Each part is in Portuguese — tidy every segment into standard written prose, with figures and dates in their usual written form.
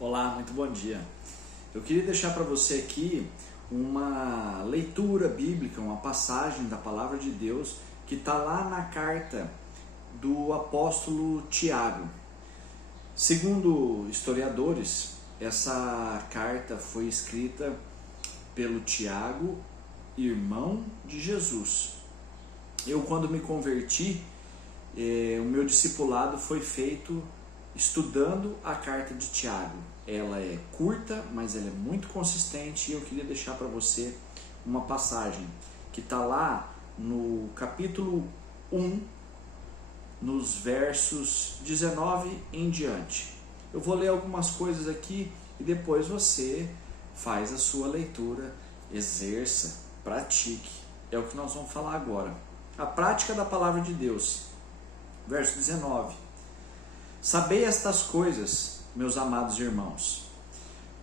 Olá, muito bom dia. Eu queria deixar para você aqui uma leitura bíblica, uma passagem da Palavra de Deus que está lá na carta do apóstolo Tiago. Segundo historiadores, essa carta foi escrita pelo Tiago, irmão de Jesus. Eu, quando me converti, o meu discipulado foi feito estudando a carta de Tiago. Ela é curta, mas ela é muito consistente, e eu queria deixar para você uma passagem que está lá no capítulo 1, nos versos 19 em diante. Eu vou ler algumas coisas aqui e depois você faz a sua leitura, exerça, pratique. É o que nós vamos falar agora. A prática da palavra de Deus. Verso 19. Sabei estas coisas, meus amados irmãos.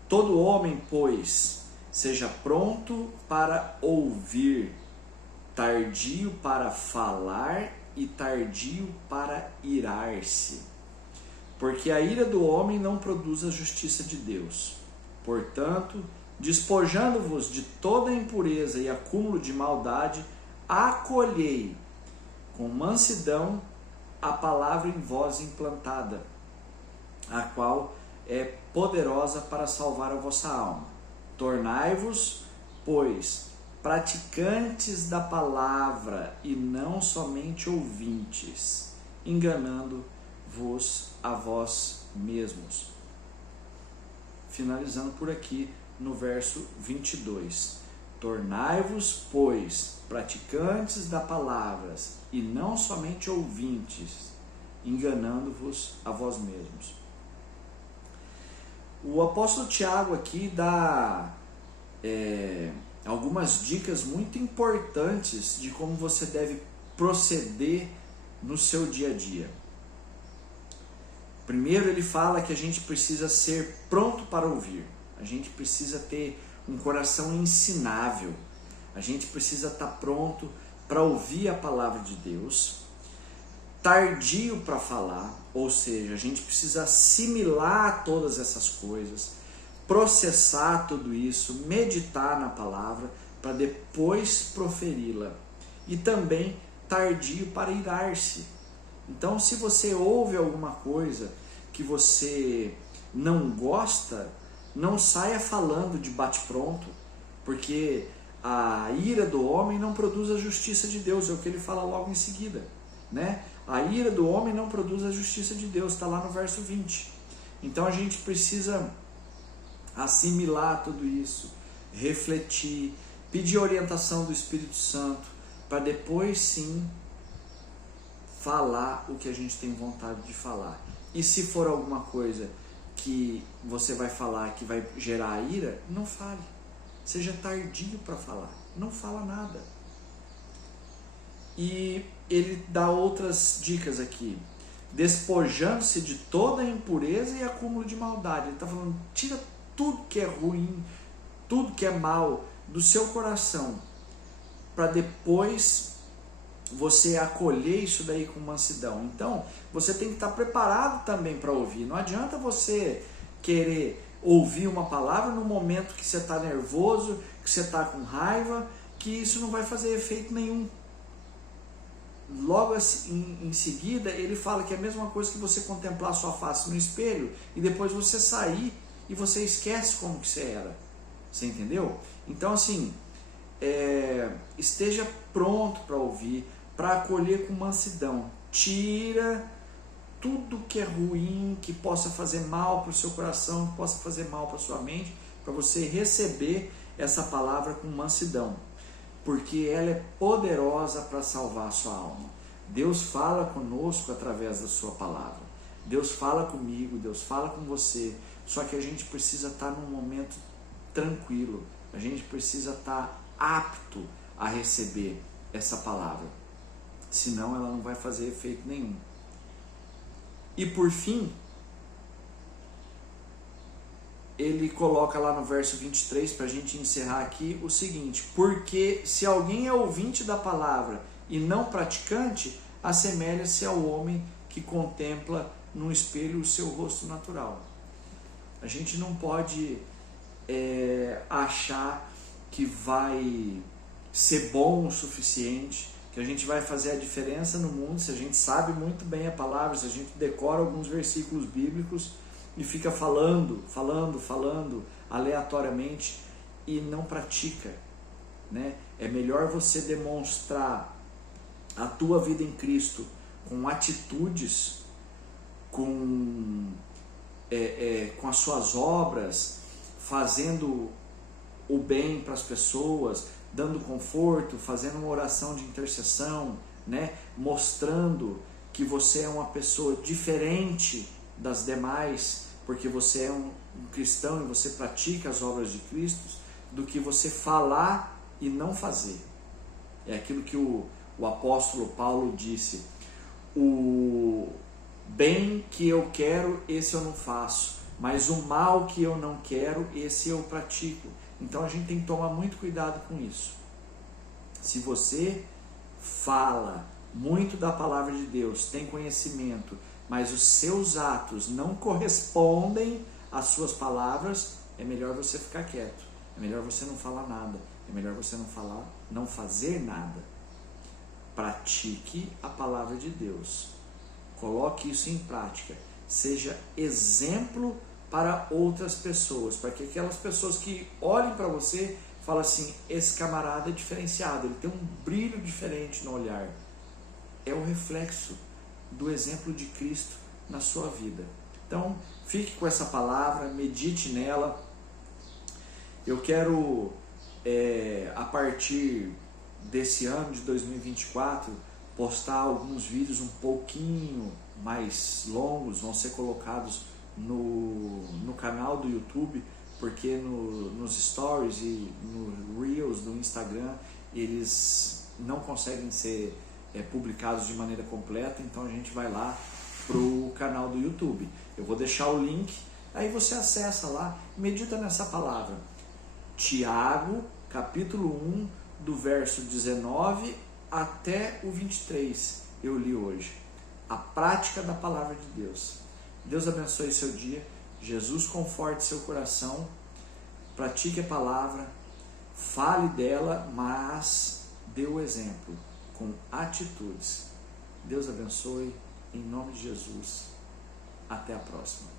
Todo homem, pois, seja pronto para ouvir, tardio para falar e tardio para irar-se. Porque a ira do homem não produz a justiça de Deus. Portanto, despojando-vos de toda impureza e acúmulo de maldade, acolhei com mansidão a palavra em vós implantada, a qual é poderosa para salvar a vossa alma. Tornai-vos, pois, praticantes da palavra e não somente ouvintes, enganando-vos a vós mesmos. Finalizando por aqui no verso 22. Tornai-vos, pois, praticantes da palavra e não somente ouvintes, enganando-vos a vós mesmos. O apóstolo Tiago aqui dá algumas dicas muito importantes de como você deve proceder no seu dia a dia. Primeiro, ele fala que a gente precisa ser pronto para ouvir. A gente precisa ter um coração ensinável. A gente precisa estar pronto para ouvir a palavra de Deus. Tardio para falar, ou seja, a gente precisa assimilar todas essas coisas, processar tudo isso, meditar na palavra para depois proferi-la. E também tardio para irar-se. Então, se você ouve alguma coisa que você não gosta, não saia falando de bate-pronto, porque a ira do homem não produz a justiça de Deus, é o que ele fala logo em seguida, né? A ira do homem não produz a justiça de Deus, está lá no verso 20. Então a gente precisa assimilar tudo isso, refletir, pedir orientação do Espírito Santo, para depois sim falar o que a gente tem vontade de falar. E se for alguma coisa que você vai falar que vai gerar ira, não fale. Seja tardio para falar. Não fala nada. E ele dá outras dicas aqui. Despojando-se de toda impureza e acúmulo de maldade. Ele está falando, tira tudo que é ruim, tudo que é mal do seu coração, para depois você acolher isso daí com mansidão. Então, você tem que estar preparado também para ouvir. Não adianta você querer ouvir uma palavra no momento que você está nervoso, que você está com raiva, que isso não vai fazer efeito nenhum. Logo em seguida, ele fala que é a mesma coisa que você contemplar a sua face no espelho e depois você sair e você esquece como que você era. Você entendeu? Então, assim, esteja pronto para ouvir, para acolher com mansidão. Tira tudo que é ruim, que possa fazer mal para o seu coração, que possa fazer mal para a sua mente, para você receber essa palavra com mansidão, porque ela é poderosa para salvar a sua alma. Deus fala conosco através da sua palavra. Deus fala comigo, Deus fala com você, só que a gente precisa estar num momento tranquilo, a gente precisa estar apto a receber essa palavra, senão ela não vai fazer efeito nenhum. E por fim, ele coloca lá no verso 23, para a gente encerrar aqui, o seguinte: porque se alguém é ouvinte da palavra e não praticante, assemelha-se ao homem que contempla no espelho o seu rosto natural. A gente não pode achar que vai ser bom o suficiente, que a gente vai fazer a diferença no mundo se a gente sabe muito bem a palavra, se a gente decora alguns versículos bíblicos e fica falando aleatoriamente e não pratica, né? É melhor você demonstrar a tua vida em Cristo com atitudes, com as suas obras, fazendo o bem para as pessoas, dando conforto, fazendo uma oração de intercessão, né? Mostrando que você é uma pessoa diferente das demais, porque você é um cristão e você pratica as obras de Cristo, do que você falar e não fazer. É aquilo que o apóstolo Paulo disse: o bem que eu quero, esse eu não faço, mas o mal que eu não quero, esse eu pratico. Então a gente tem que tomar muito cuidado com isso. Se você fala muito da palavra de Deus, tem conhecimento, mas os seus atos não correspondem às suas palavras, é melhor você ficar quieto, é melhor você não falar nada, é melhor você não fazer nada. Pratique a palavra de Deus, coloque isso em prática, seja exemplo para outras pessoas, para que aquelas pessoas que olhem para você falem assim: esse camarada é diferenciado, ele tem um brilho diferente no olhar. É o reflexo do exemplo de Cristo na sua vida. Então, fique com essa palavra, medite nela. Eu quero, a partir desse ano de 2024, postar alguns vídeos um pouquinho mais longos, vão ser colocados no canal do YouTube, porque nos stories e no Reels do Instagram eles não conseguem ser publicados de maneira completa, então a gente vai lá pro canal do YouTube. Eu vou deixar o link, aí você acessa lá, medita nessa palavra. Tiago, capítulo 1, do verso 19 até o 23, eu li hoje. A prática da palavra de Deus. Deus abençoe seu dia, Jesus conforte seu coração, pratique a palavra, fale dela, mas dê o exemplo, com atitudes. Deus abençoe, em nome de Jesus. Até a próxima.